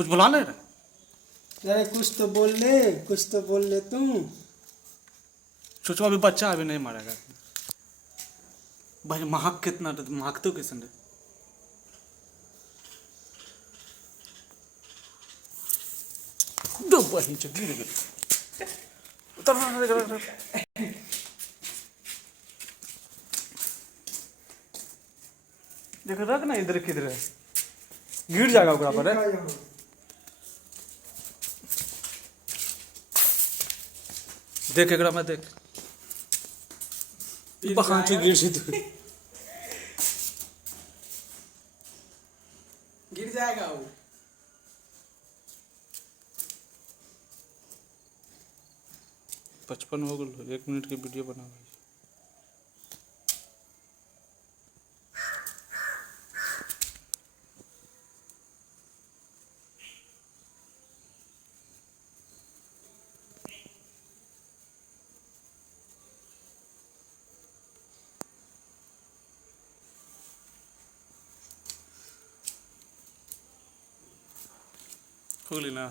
कुछ बुला ले रहा? अरे कुछ तो बोल ले तुम। सोचो अभी बच्चा अभी नहीं मारेगा भाई। महक कितना महकते हो किसन रे? दो वही गिर गई। उतर देख रख ना इधर किधर है, गिर जाएगा ओकरा पर। देख एकरा में देख बहान से गिर सी तू। गिर जाएगा वो। 55 हो गए, 1 मिनट की वीडियो बना भाई। खोली ना।